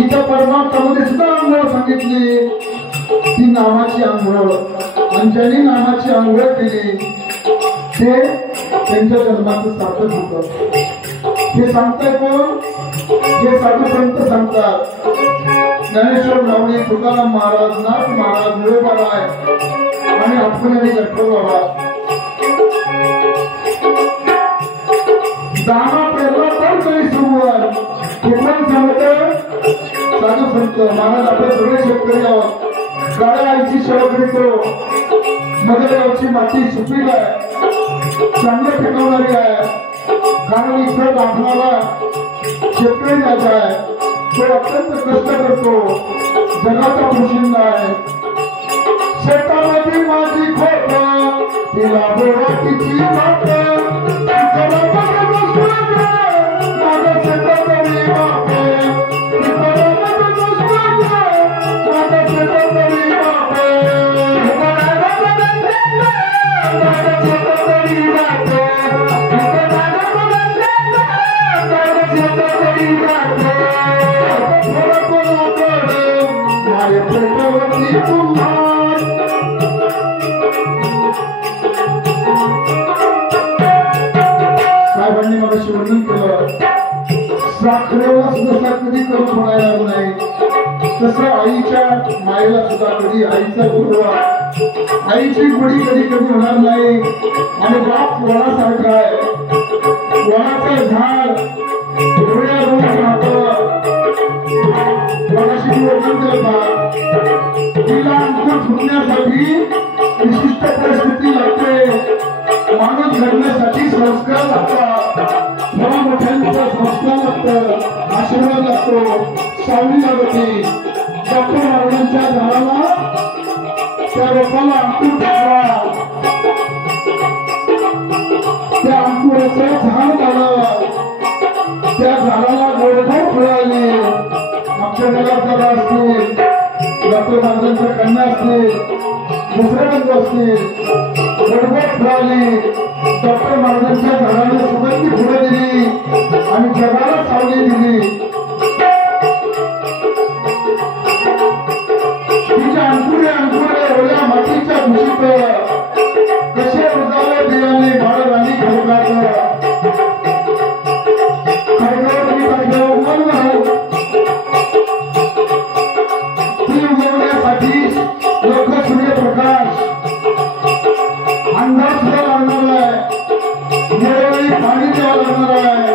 इथं परमार्थामध्ये सुद्धा आंघोळ सांगितली, ती नामाची आंघोळ. आणि ज्यांनी नामाची आंघोळ केली ते त्यांच्या जन्माचं सार्थक होतं. हे सांगताय कोण? हे साधू संत सांगतात. ज्ञानेश्वर माऊली, तुकाराम महाराज, नाथ महाराज, निळोबाराय आणि अप्पुनी गणपत बाबा. दाना पेरला तर तरी सुरुवात. हे पण सांगतं साधू संत महाराज आपले सगळे शेतकरी आहोत. गाड्या आईची सेवा करीतो. मदरगावची माती सुपीक आहे, चांगलं पिकवणारी आहे. कारण इथं दाखवणारा शेतकरी राजा आहे. तो अत्यंत कष्ट करतो, जगाचा पोशिंदा आहे. शेतामध्ये माझी खोट, तिला बोराटीची वाट. साहेबांनी मला वर्णन केलं, साखरेला सुद्धा कधी करून म्हणायला नाही. तसं आईच्या मायेला सुद्धा कधी आईचा गुरुवा, आईची गुढी कधी कधी होणार नाही. आणि बाप वनासारखा आहे. वनाचं झाड डोळ्या रोज राहतं. वनाशी वर्णन केलं, तिला अंकुर फुटण्यासाठी विशिष्ट परिस्थिती लागते. माणूस घडण्यासाठी संस्कार लागतात. मला मोठ्यांचा संस्कार लागतं, आशीर्वाद लागतो, सावली लागते. डॉक्टर महाराजांच्या झाडाला त्या रोपाला अंकुर फुटला, त्या अंकुराचं झाड झालं, त्या झाडाला गोडगोड फुलाले. आमच्या घरात दादा असतील, डॉक्टर महाराजांच्या कन्या असतील, दुसरे बंधू असतील, गोडगोड फुलाले. डॉक्टर महाराजांच्या झाडाने सुगंधी फुलं दिली आणि जगाला सावली दिली. तिच्या अंकुरे अंकुरे ओल्या मातीच्या भुशीत कसे रुजाले बियाणे बाळ राणी खडकात. खडकावरती टाकलं उगवलं आहे. ती उगवण्यासाठी लख सूर्यप्रकाश, अंधार सुद्धा लागणार आहे. वेळोवेळी पाणी द्यावं लागणार आहे,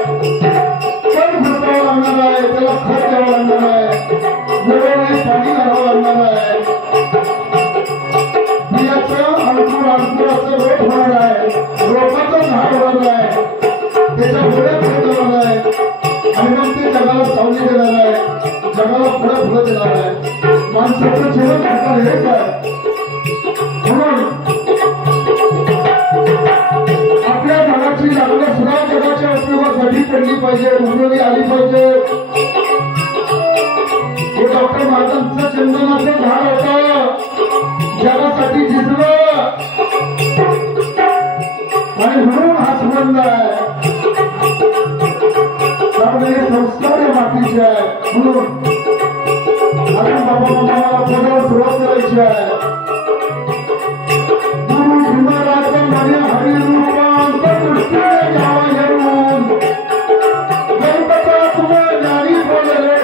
तण फुटावं लागणार आहे, त्याला खत द्यावं लागणार आहे, वेळोवेळी पाणी घालावं लागणार आहे. बियाचं अंकुर अंकुराचं रोप होणार आहे, रोपाचं झाड होणार आहे, त्याच्या पुढे फळ होणार आहे आणि मग ते जगाला सावली देणार आहे, जगाला फळं फुलं देणार आहे. माणसाचं जीवन प्रकार हेच आहे. म्हणून आपल्या झाडाची लागणं सुद्धा जगाच्या उपयोगासाठी पडली पाहिजे, उपयोगी आली पाहिजे. हे डॉक्टर महाराजांचं चंदनाचं झाड होतं, जगासाठी झिजलं आणि म्हणून हा संबंध आहे. त्यामुळे हे संस्कार या मातीचे आहे. म्हणून आपण बाबा मामाला पुढे सुरुवात करायची आहे. गुरु हिमराजन म्हणे हरिरूपांत दृष्टीने जावा येऊन, गणपता तुम्हा ज्ञानी बोलले,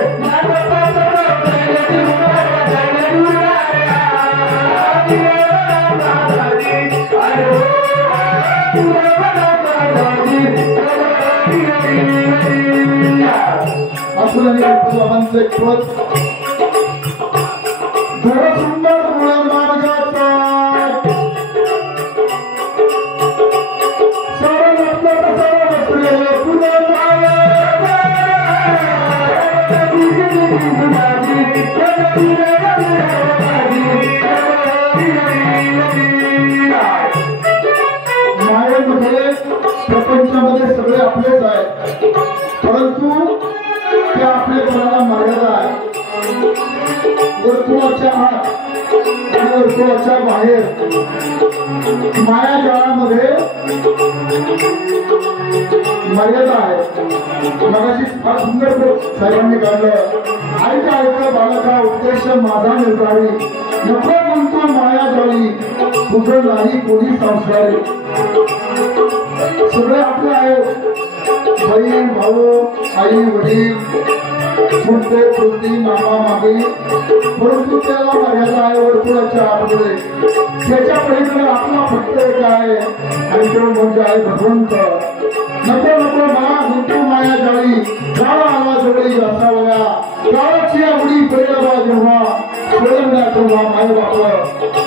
असुराने बाबांचं एक पद, जरा सुंदर मुळे मार्गाचा सरळ आपलं कसं बसलेलं तुला मायेमध्ये प्रपंचामध्ये सगळे आपलेच आहे, परंतु त्या आपलेपणाला मर्यादा आहे. वर्तुळाच्या आत आणि वर्तुळाच्या बाहेर माया जाळामध्ये मर्यादा आहे. मगाशी फार सुंदर साहेबांनी काढलं, ऐका ऐका बालका उद्देश माझा निर्धारी, नको म्हणतो माया जाळी तुझं नाही कोणी संस्कारी. सगळे आपले आहे, बहीण भाऊ आई वडील चुलते चुलती मामा मामी, परंतु त्याला मर्यादा आहे वर्तुळाच्या आतमध्ये. त्याच्या पलीकडे आपला फक्त एक आहे आणि तो म्हणजे आहे भगवंत. नको नको मला नको माया जाळी, गावा आला जवळी असावया, गावाची आवडी प्रेरवा जेव्हा सोडवण्या तेव्हा माय बाप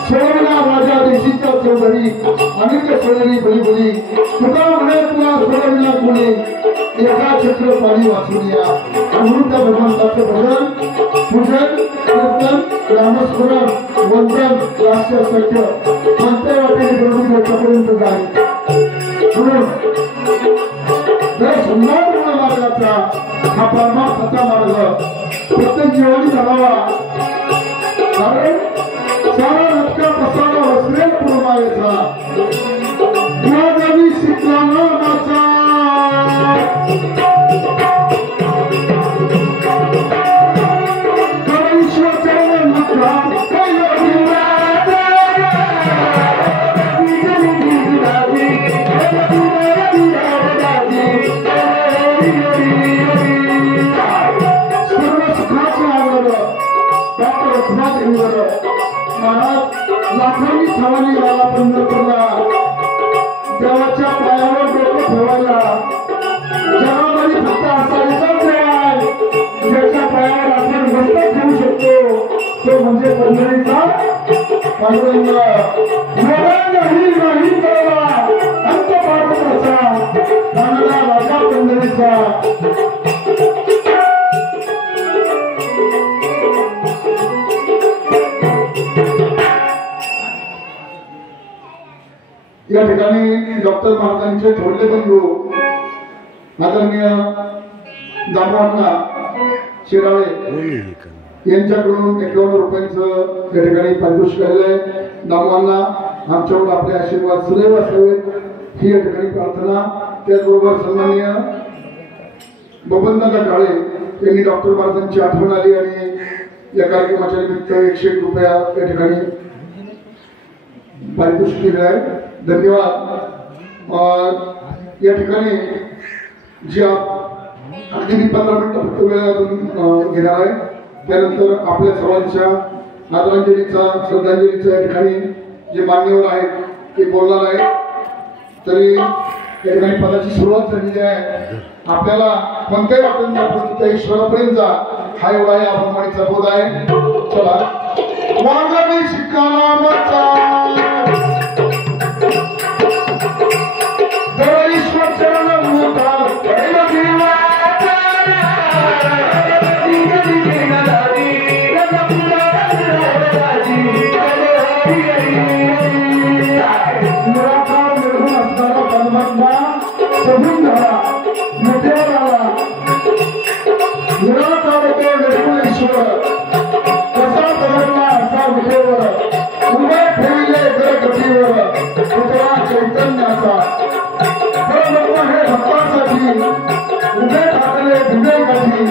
सोडवण्या राजा देशीच्या चौधरी अनेक सोडली बली बली. तुका म्हणे तुला सोडवण्या कोणी, एका चक्र पाणी वाचून या. म्हणून त्या भगवंताचं भजन पूजन कीर्तन रामस्मरण वंदन राष्ट्र सत्य कोणत्या वाटेने प्रभू याच्यापर्यंत जाईल. म्हणून सुंदर मार्गाचा हा परमार्थाचा मार्ग प्रत्येक जीवानी धरावा. कारण सारा रक्का पसारा वसरेल पूर्मायेचा या देवी शिकला नामाचा. लाखांनी सवानी झाला पंढरपूरला, देवाच्या पायावर डोकं ठेवायला. जगामध्ये फक्त असा एकच देव आहे ज्याच्या पायावर आपण मस्तक ठेवू शकतो, तो म्हणजे पंढरीचा पांडुरंग. नाही नाही कळला अंत पार्वताचा, राणाला राजा पंढरीचा. या ठिकाणी डॉक्टर महाराजांचे थोरले बंधू आदरणीय दामोदर शिराळे यांच्याकडून 51 रुपयांचं या ठिकाणी पारितोषिक आलेलं आहे. दामोदरांना आमच्याकडून आपले आशीर्वाद सदैव असावेत ही या ठिकाणी प्रार्थना. त्याचबरोबर सन्माननीय बबनदादा काळे यांनी डॉक्टर महाराजांची आठवण आली आणि या कार्यक्रमाच्या निमित्त 101 रुपया या ठिकाणी पारितोषिक दिले आहे. धन्यवाद. या ठिकाणी जी अगदी 15 मिनिटं फक्त वेळ घेणार आहे. त्यानंतर आपल्या सर्वांच्या आदरांजलीचा श्रद्धांजलीचा या ठिकाणी जे मान्यवर आहेत ते बोलणार आहेत. तरी या ठिकाणी पदाची सुरुवात झालेली आहे. आपल्याला कोणत्याही वाटून आपण त्या ईश्वरापर्यंत जा हा एवढा या प्रमाणेचा बोध आहे. चला वांगणी शिकाला मचा ईश्वर चरण मुता चैतन्याचा उभे ठाकले भिडेसाठी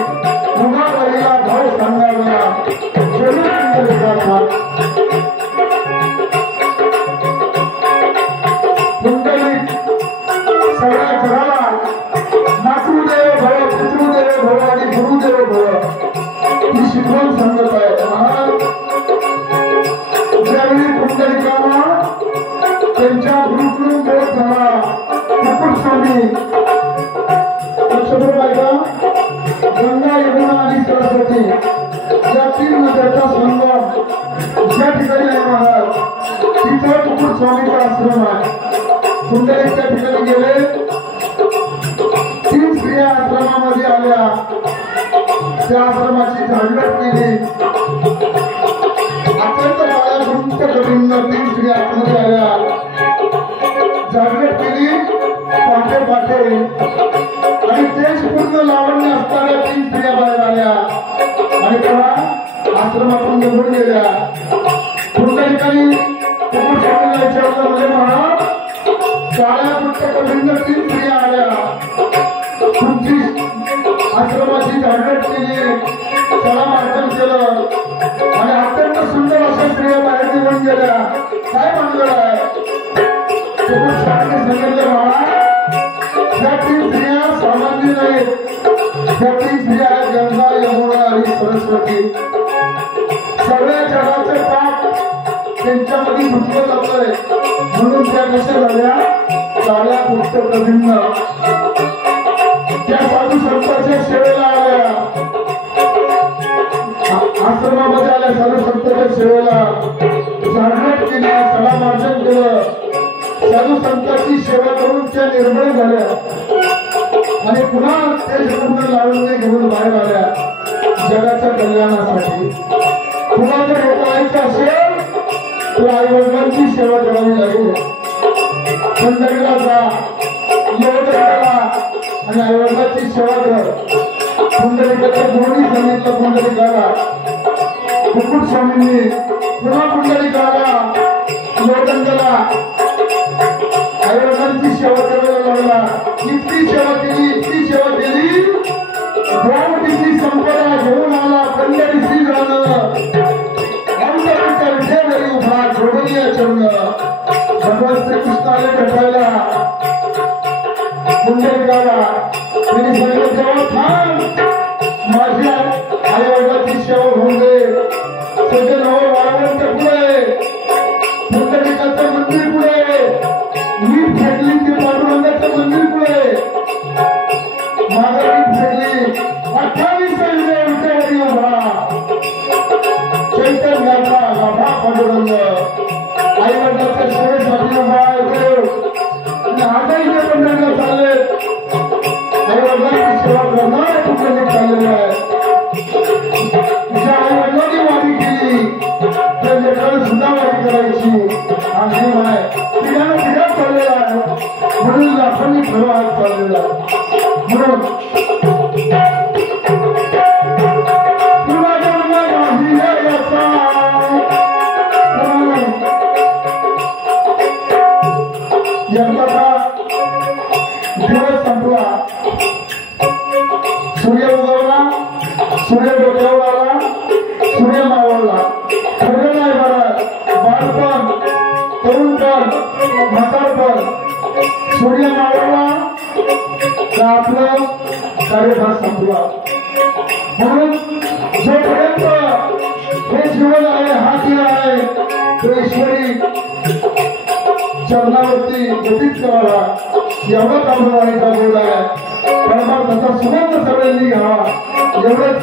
उमाबाईला भाव सांगायला पुंडलिक सगळ्या जगाला मातृदेव भव पितृदेव भव आणि गुरुदेव भव ही शिकवण सांगत आहे. ज्यावेळी पुंडलिकांना त्यांच्या गुरुकडून बोध झाला कुकुट स्वामी गंगा यमुना आणि सरस्वती या 3 नद्यांचा संगम ज्या ठिकाणी आहे महाराज तिथं कुकुट स्वामीचा आश्रम आहे. पुंडलिक त्या ठिकाणी गेले. 3 स्त्रिया आश्रमामध्ये आल्या. त्या आश्रमाची झाडलोट केली. अत्यंत बाळागुंत कवींना 3 स्त्रिया आतमध्ये आल्या. झाडलोट केली पाठे पाठे आणि तेच पूर्ण लावण्य असणाऱ्या 3 स्त्रिया बाहेर आल्या आणि तेव्हा आश्रमातून निघून गेल्या. पुंडलिकांनी कुकुट स्वामीला विचारलं म्हणजे महाराज काळ्या गुंत कवींना 3 स्त्रिया आल्या, तुमची आश्रमाची झाडलोट केली, सलामार्पण केलं आणि अत्यंत सुंदर अशा स्त्रिया बाहेर निघून गेल्या. काय म्हणलं आहे? कुकुट स्वामीने सांगितलं महाराज या 3 स्त्रिया सामान्य नाहीत. स्त्रिया गंगा यमुना आणि सरस्वती सगळ्या जगाचे पाप त्यांच्यामध्ये धुतलं जातंय म्हणून त्या कशा झाल्या काळ्या गुप्त प्रभिन्न त्या साधू संतांच्या सेवेला आल्या आश्रमामध्ये आल्या साधू संतांच्या सेवेला झाडझूड केली सलामार्जन केलं साधू संतांची सेवा करून त्या निर्मळ झाल्या आणि पुन्हा ते पूर्ण लावून घेऊन बाहेर आल्या जगाच्या कल्याणासाठी पुन्हा जर लोकांचं असेल तर आई वडिलांची सेवा करावी लागेल पंढरीला जा योग करा आणि आई वडिलांची सेवा कर पुंडलिकाच्या गुरुनी सांगितलं पुंडलिकाला कुकुट स्वामींनी पुन्हा पुंडलिकाला योगंगाला आई वडिलांची सेवा करायला लागला इतकी सेवा केली द्रौपदीची संपदा घेऊन आला पंढरीशी झालं अंतरीच्या विठेवरी उभा जोडली चरण भगवान श्रीकृष्णाला भेटायला पुंडलिकाला त्यांनी सांगितलं तेव्हा थांब माझ्या आई वडिलांची सेवा होऊन दे त्याचे नवं वाळवंट पुढे पुंडलिकाचं मंदिर पुढे वीट फेकली की पांडुरंगाचं मंदिर पुढे माझा वीट फेकली 28 विठेवरी उभा चैतन्याचा गाभा पांडुरंग आई वडिलांच्या सेवेसाठी उभा आहे आजही ते पंढरीला चालले आई वडिलांची सेवा करणार कुठे चाललेलं आहे ज्या आई वडिलांनी वारी केली त्या लेकराला सुद्धा वारी करायची हा नियम आहे पिढ्यानं पिढ्या चाललेला आहे म्हणून लाखांनी खरं हात चाललेला म्हणून दिवस संपला सूर्य उगवला सूर्य डोक्यावर आला सूर्य मावळला सूर्य नाही बरं बाळपण तरुणपण म्हातारपण सूर्य मावळला तर आपलं कार्यभार संपला म्हणून जोपर्यंत हे जीवन आहे हा दिला आहे तो ईश्वरी चरणावरती गतीच करावा एवढंच आपल्याला बोल आहे परमार्थाचा सुगंध सगळ्यांनी घ्यावा एवढंच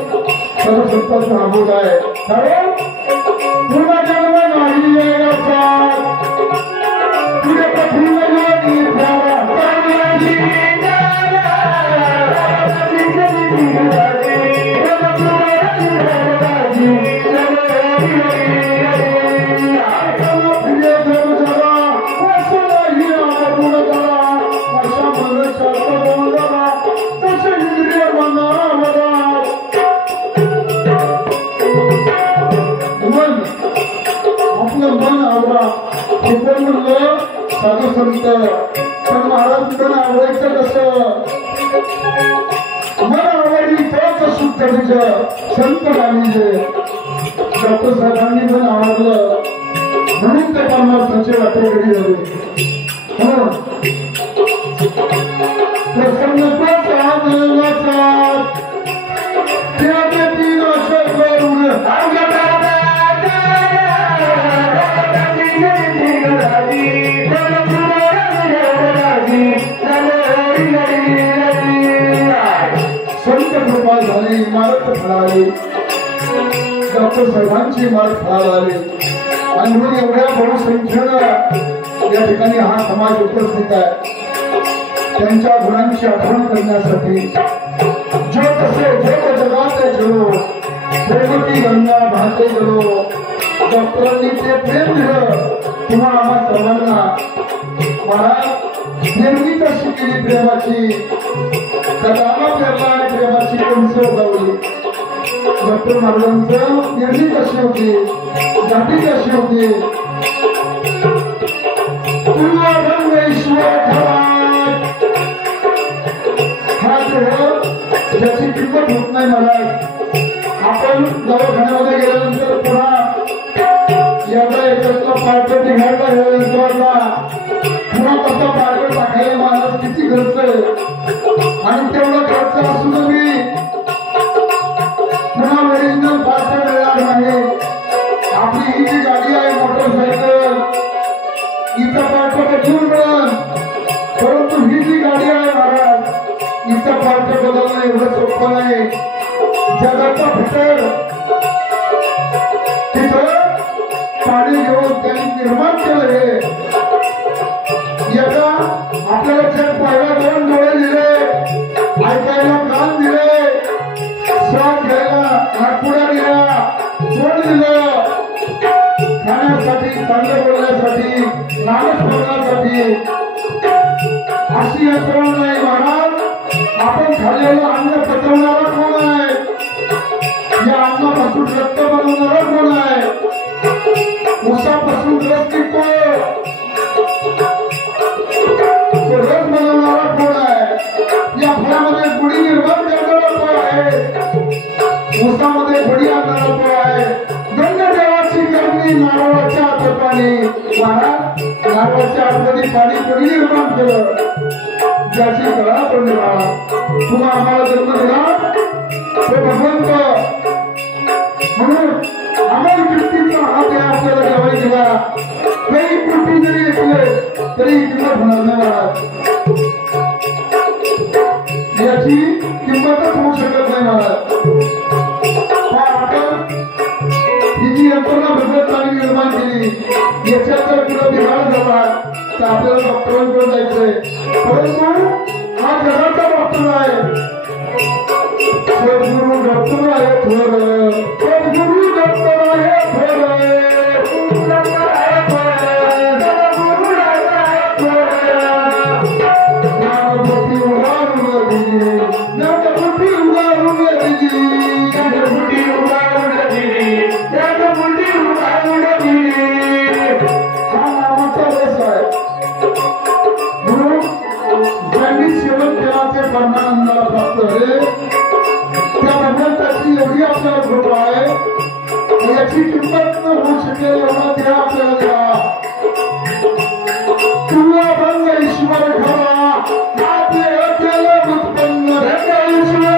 सर्व संतांचा अबोध आहे कारण पूर्ण जन्म नाही तुझ्या पृथ्वीवर साधू संत पण महाराज पण आवडायचं कसं मन आवडली तोच सुख तुझ संत गाणीचे डॉक्टर साहेबांनी पण आवडलं म्हणून ते परमार्थाचे वाटेकरी झाले म्हणून प्रसन्न झाली इमारत फळाली डॉक्टर साहेबांची इमारत फळाली आणि म्हणून एवढ्या बहुसंख्येनं या ठिकाणी हा समाज उपस्थित आहे त्यांच्या गुणांची आठवण करण्यासाठी जो कसे जो जगात गेलो प्रेमती गंगा भाते गेलो डॉक्टरांनी ते प्रेम दिलं तुम्हा आम्हा सर्वांना महाराज निर्मित अशी केली प्रेमाची कदामा पेरला आणि प्रेमाची कणसं उगवली डॉक्टर महाराजांचं निर्मित कशी होती जाती कशी होती हा देह ज्याची किंमत होत नाही महाराज आपण दवाखान्यामध्ये गेल्यानंतर पुन्हा एवढा याच्यातला पार्ट निघायला पुन्हा तसा पार्ट टाकायला महाराज किती खर्च आहे आणि तेवढा खर्च असून मी इथं पार्ट घेऊन मिळेल, परंतु ही जी गाडी आहे महाराज, इथं पार्ट बदलणं एवढं सोपं नाही. जगाचा फिटर तिथं पाणी घेऊन त्यांनी निर्माण केलं. हे याचा आपल्याला जग पाहायला 2 डोळे दिले, ऐकायला कान दिले, श्वास घ्यायला नागपुड्या दिल्या, तोंड दिलं, खाण्यासाठी, चांगलं बोलण्यासाठी, नामच बोलण्यासाठी. अशी यंत्रणा नाही महाराज. आपण खाल्लेलं अन्न पचवणारा कोण आहे? या अन्नापासून रक्त बनवणारा कोण आहे? उसापासून रस निघतो, रस बनवणारा कोण आहे? या फळामध्ये गुढी निर्माण करणारा कोण आहे? उसामध्ये गुढी आणणारा कोण आहे? गंगदेवाची करणी नारळाच्या आतपाणी. महाराज, नारळाच्या आतमध्ये पाणी कोणी निर्माण केलं? ज्याची कळा पडला, तुम्हा आम्हाला जन्म दिला तो भगवंत. म्हणून अमोल कीर्तीचा हात आहे आपल्याला देवाने दिला. काही कृती जरी घेतले तरी किंमत होणार नाही महाराज. याची किंमतच होऊ शकत नाही महाराज. आपण ही जी यंत्रणा भगवंतांनी निर्माण केली, याच्यात जर पुढे बिघाड झाला तर आपल्याला डॉक्टरांकडे जायचंय. परंतु हा जगाचा डॉक्टर आहे, सद्गुरु डॉक्टर आहे थोर, सद्गुरु डॉक्टर आहे थोर, डॉक्टर आहे थोर, सद्गुरु डॉक्टर आहे थोर. ज्ञानबुद्धी उगारून दिली, ज्ञानबुद्धी उगारून दिली, ज्ञानबुद्धी उगारून दिली, ज्ञानबुद्धी उगारून दिली. हा नामाचा रस आहे. म्हणून ज्यांनी सेवन केला ते परमानंदाला प्राप्त झाले. त्या भगवंताची एवढी आपल्याला कृपा आहे, याची किंमत न होऊ शकेल एवढा देह आपल्याला द्या. तुला भंग ईश्वर ठरा, आपले केलं उत्पन्न ईश्वर.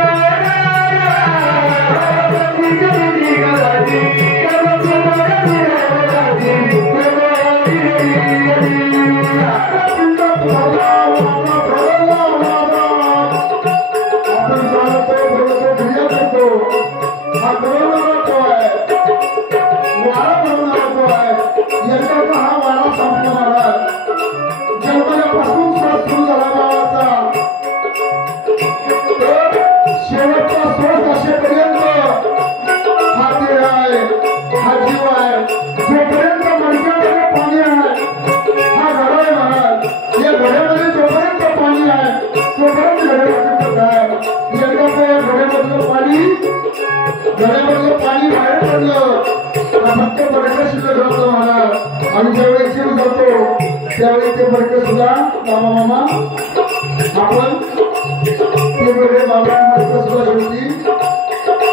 पाणी बाहेर पडलं फक्त बडकं शिल्लक राहतो महाराज. आणि ज्यावेळी जीव जातो त्यावेळी ते बडकं सुद्धा मामा आपण ते वेगळे बाबा बडकं सुद्धा शेवटी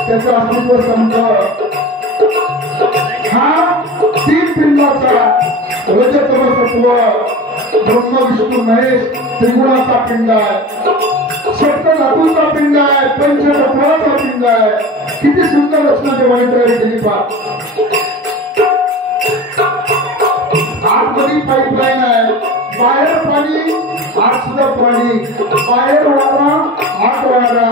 त्याचं अस्तित्व संपत. हा 3 पिंडाचा रजतमसत्व ब्रह्म विष्णू महेश त्रिगुणाचा पिंड आहे, सप्त धातूचा पिंड आहे, पंचतत्वाचा पिंड आहे. किती सुंदर रचना देवाने तयारी केली पहा. आतमध्ये पाईपलाईन आहे, बाहेर पाणी, आत सुद्धा पाणी, बाहेर वारा, आत वारा,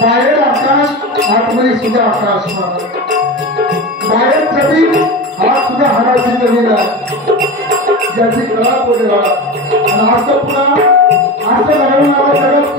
बाहेर आकाश, आतमध्ये सुद्धा आकाश. बाहेर जमीन, आत सुद्धा हाडाची जमीन आहे, ज्याची कळा पुढे आणि असं पुन्हा असं घडवणारा